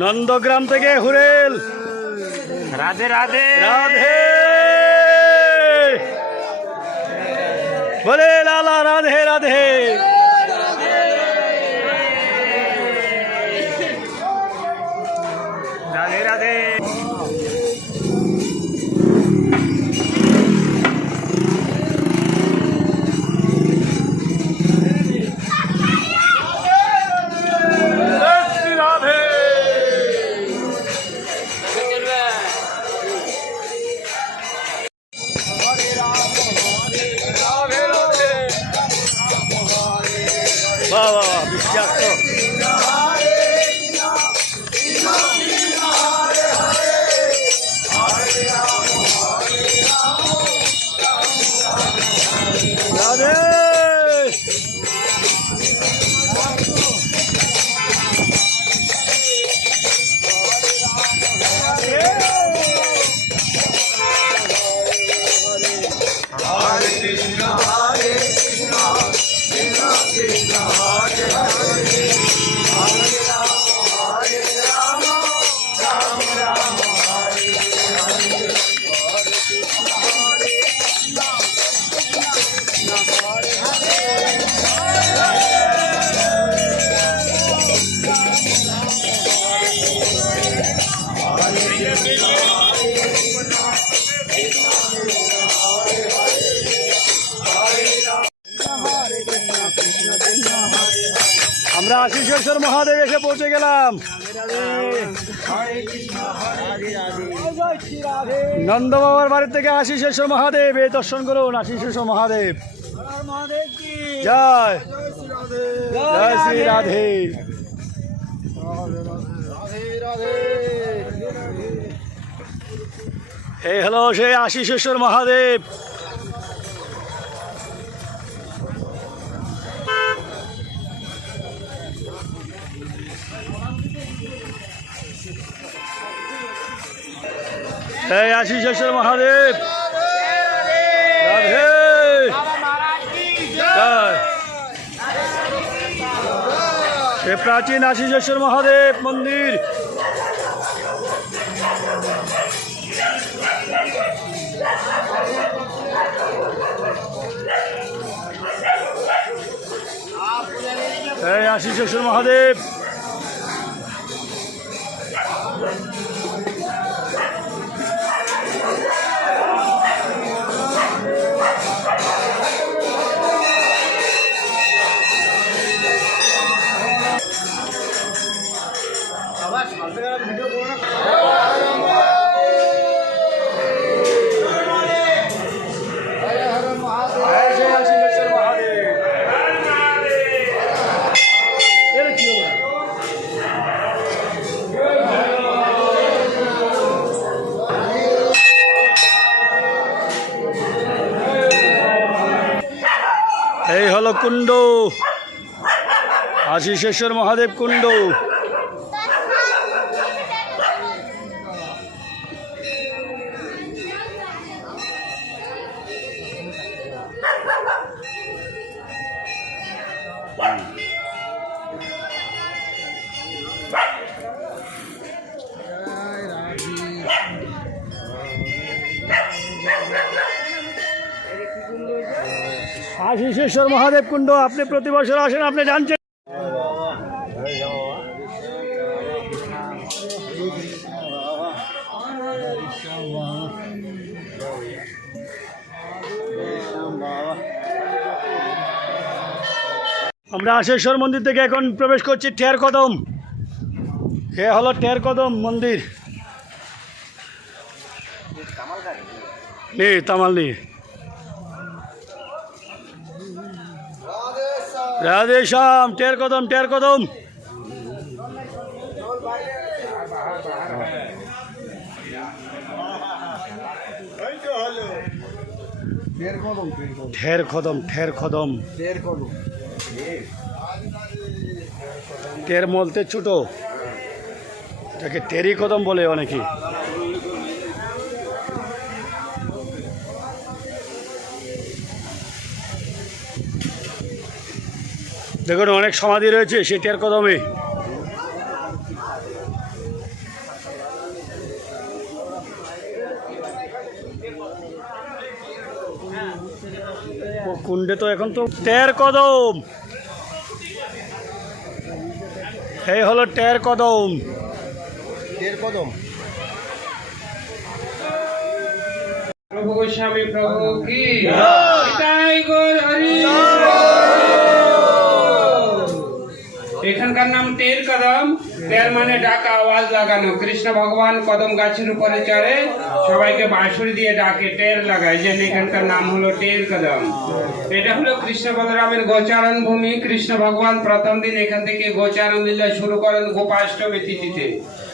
নন্দগ্রাম থেকে হুরেল। রাধে রাধে রাধে বলে লালা রাধে রাধে। রাধে রাধে। বাহ বাহ বাহ, বৃষ্টি আসতো। রাধে আমরা আশিসেশ্বর মহাদেব এসে পৌঁছে গেলাম। নন্দ বাবার বাড়ি থেকে আশিসেশ্বর মহাদেব এই দর্শন করুন। আশিসেশ্বর মহাদেব জয় জয় শ্রী রাধে। এই হলো সেই আশিসেশ্বর মহাদেব। এই আশিসেশ্বর মহাদেব রাধে জয়। এই প্রাচীন আশিসেশ্বর মহাদেব মন্দির। এই আশিসেশ্বর মহাদেব। এই হলো কুণ্ড, আশিসেশ্বর মহাদেব কুণ্ড। আশিসেশ্বর মহাদেব কুণ্ড আপনি প্রতি বছর আসেন, আপনি জানছেন। আমরা আশিসেশ্বর মন্দির থেকে এখন প্রবেশ করছি টের কদম। এ হলো টের কদম মন্দির। নেই তামাল নেই। রাধে শ্যাম। টের কদম টের কদম। ঠের কদম ঠের কদম। টের মলতে ছোট, এটাকে টেরি কদম বলে অনেকে। দেখুন অনেক সমাধি রয়েছে সেই টের কদমে। কুণ্ডে তো এখন তো টের কদম, এই হলো টের কদম। প্রভু গোস্বামী প্রভু কি জয় গৌর হরি। এখানকার নাম টের কদম। টের মানে ডাকা, আওয়াজ লাগানো। কৃষ্ণ ভগবান কদম গাছের উপরে চড়ে সবাইকে বাঁশুরি দিয়ে ডাকে, টের লাগায়, যেন এখানকার নাম হলো টের কদম। এটা হলো কৃষ্ণ বলরামের গোচারণ ভূমি। কৃষ্ণ ভগবান প্রথম দিন এখান থেকে গোচারণ লীলা শুরু করেন গোপাষ্টমী তিথিতে।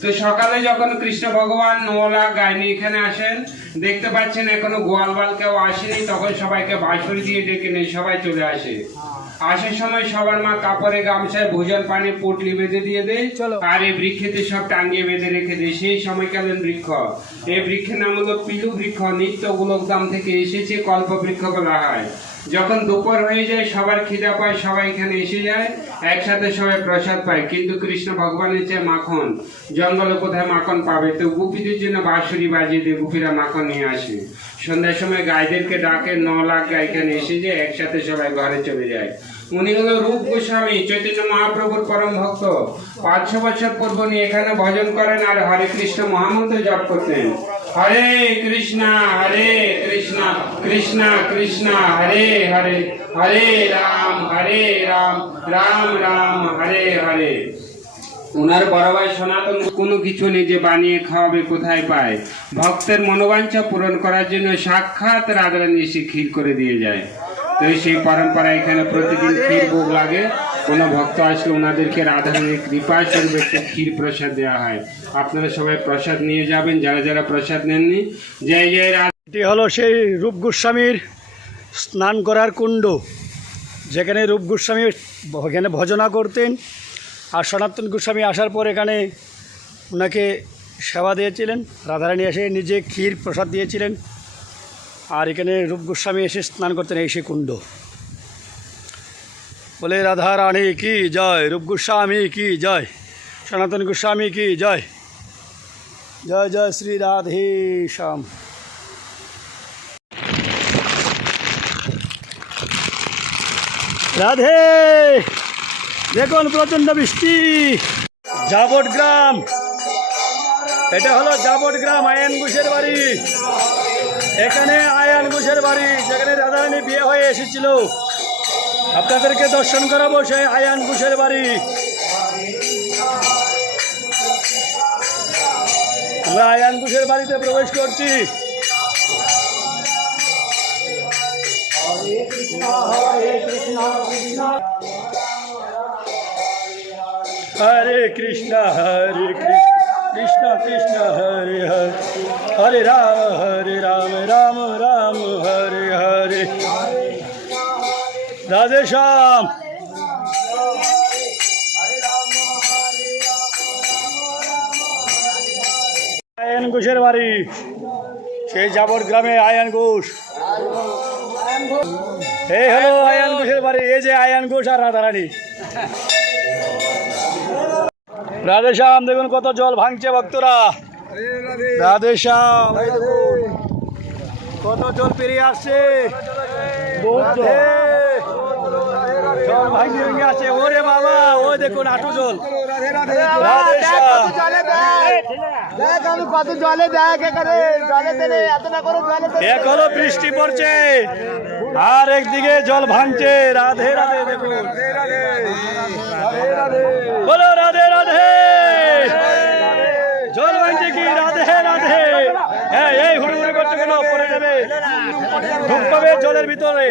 তো সকালে যখন কৃষ্ণ ভগবান নোলা গায়ে নিয়ে এখানে আসেন, দেখতে পাচ্ছেন এখনো গোয়ালবাল কেউ আসেনি, তখন সবাইকে বাঁশুরি দিয়ে ডেকে নিয়ে সবাই চলে আসে। আসার সময় সবার মা কাপড়ে গামছায় ভোজন পানি পুটলি বেঁধে দিয়ে দেয়, আর এই বৃক্ষেতে সব টাঙিয়ে বেঁধে রেখে দেয়। সেই সময়কালীন বৃক্ষ, এই বৃক্ষের নাম হলো পিলু বৃক্ষ। নিত্য গোলকধাম থেকে এসেছে, কল্প বৃক্ষ বলা হয়। যখন দুপুর হয়ে যায়, সবার খিদা পায়, সবাই এখানে এসে যায়, একসাথে সবাই প্রসাদ পায়। কিন্তু কৃষ্ণ ভগবানের চেয়ে মাখন, জঙ্গলে কোথায় মাখন পাবে? তো গুপিদের জন্য বাঁশুরি বাজিয়ে দিয়ে গুপিরা মাখন নিয়ে আসে। সন্ধ্যার সময় গাইদেরকে ডাকে, 9 লাখ গাই এখানে এসে যায়, একসাথে সবাই ঘরে চলে যায়। উনি হলো রূপ গোস্বামী, চৈতন্য মহাপ্রভুর পরম ভক্ত। 500 বছর পূর্বে উনি এখানে ভজন করেন আর হরে কৃষ্ণ মহামন্ত্র জপ করতেন। হরে কৃষ্ণ কৃষ্ণ কৃষ্ণ হরে হরে, হরে রাম রাম রাম হরে হরে। উনার বড় ভাই সনাতন কোনো কিছু নিজে বানিয়ে খাওয়াবে কোথায় পায়। ভক্তের মনোবাঞ্ছা পূরণ করার জন্য সাক্ষাৎ রাধারানী এসে ক্ষীর করে দিয়ে যায়। তো সেই পরম্পরা এখানে প্রতিদিন ক্ষীর ভোগ লাগে। কোনো ভক্ত আসলে ওনাদেরকে রাধারানীর কৃপা স্বরূপ একটু ক্ষীর প্রসাদ দেওয়া হয়। আপনারা সবাই প্রসাদ নিয়ে যাবেন, যারা যারা প্রসাদ নেননি। জয় জয় রাধা। এটি হলো সেই রূপ গোস্বামীর স্নান করার কুণ্ড, যেখানে রূপ গোস্বামী এখানে ভজনা করতেন। আর সনাতন গোস্বামী আসার পর এখানে ওনাকে সেবা দিয়েছিলেন। রাধারানী এসে নিজে ক্ষীর প্রসাদ দিয়েছিলেন, আর এখানে রূপ গোস্বামী এসে স্নান করতেন এই সেই কুণ্ড। বলে রাধা রানী কি জয়, রূপ গোস্বামী কি জয়, সনাতন গোস্বামী কি জয়। জয় জয় শ্রী রাধে শ্যাম। রাধে, দেখুন প্রচণ্ড বৃষ্টি। জাবট গ্রাম, এটা হলো জাবট গ্রাম, আয়ান ঘোষের বাড়ি। এখানে আয়ান ঘোষের বাড়ি, যেখানে রাধারানী বিয়ে হয়ে এসেছিল। আপনাদেরকে দর্শন করাবো সেই আয়ান ঘোষের বাড়ি। আমরা আয়ান ঘোষের বাড়িতে প্রবেশ করছি। হরে কৃষ্ণ কৃষ্ণ কৃষ্ণ হরে হরে, হরে রাম রাম রাম হরে হরে। রাধে শ্যাম। আয়ান ঘোষের বাড়ি, সেই জাবর গ্রামে আয়ান ঘোষ। এই হলো আয়ান ঘোষের বাড়ি। এই যে আয়ান ঘোষ আর রাধারানী। রাধে শ্যাম, দেখুন কত জল ভাঙছে ভক্তরা। রাধে শ্যাম, কত জল পেরিয়ে আসছে। জল ভাঙিয়ে ভেঙে আসছে। ওরে বাবা, ওই দেখুন আটু জল। রাধে শ্যাম। এক হলো বৃষ্টি পড়ছে, আর একদিকে জল ভাঙছে। রাধে রাধে, দেখুন বলো রাধে রাধে। জল ভাঙছে কি? রাধে রাধে। হ্যাঁ, এই হুড়ি হুড়ি করছে কেন? পড়ে যাবে, ঢুক পাবে জলের ভিতরে।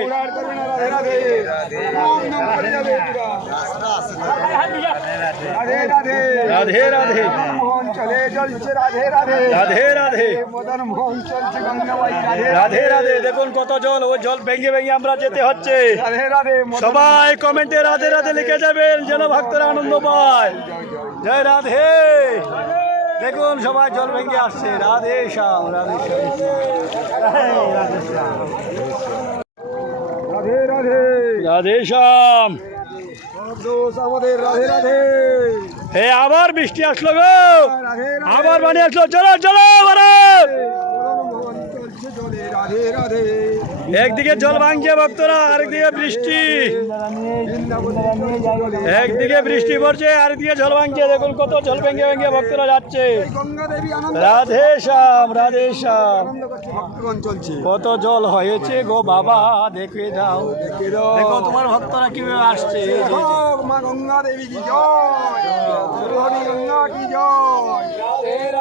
রাধে রাধে, রাধে রাধে, রাধে রাধে। দেখুন কত জল, ওই জল ভেঙে ভেঙে আমরা যেতে হচ্ছে। সবাই কমেন্টে রাধে রাধে লিখে যাবেন, যেন ভক্তরা আনন্দ পায়। জয় রাধে। দেখুন সবাই জল ভেঙে আসছে। রাধে শ্যাম, রাধে শ্যাম, রাধে শ্যাম, রাধে রাধে, রাধে শ্যাম। আমাদের রাধে রাধে। হে আবার বৃষ্টি আসলো গো, আবার পানি আসলো। চলো চলো, চলছে জলে রাধে রাধে একদিকে জল ভাঙছে ভক্তরা, আরেকদিকে বৃষ্টি। একদিকে বৃষ্টি পড়ছে, আরেকদিকে জল ভাঙছে। দেখুন কত জল ভেঙে ভেঙে ভক্তরা যাচ্ছে। গঙ্গা দেবী আনন্দ রাধে শ্যাম, রাধে শ্যাম। আনন্দ করছে, ভক্তগণ চলছে। কত জল হয়েছে গো বাবা, দেখে দাও। দেখে দাও। দেখো তোমার ভক্তরা কিভাবে আসছে। মা গঙ্গা দেবী কি জয়, হরি গঙ্গা কি জয়।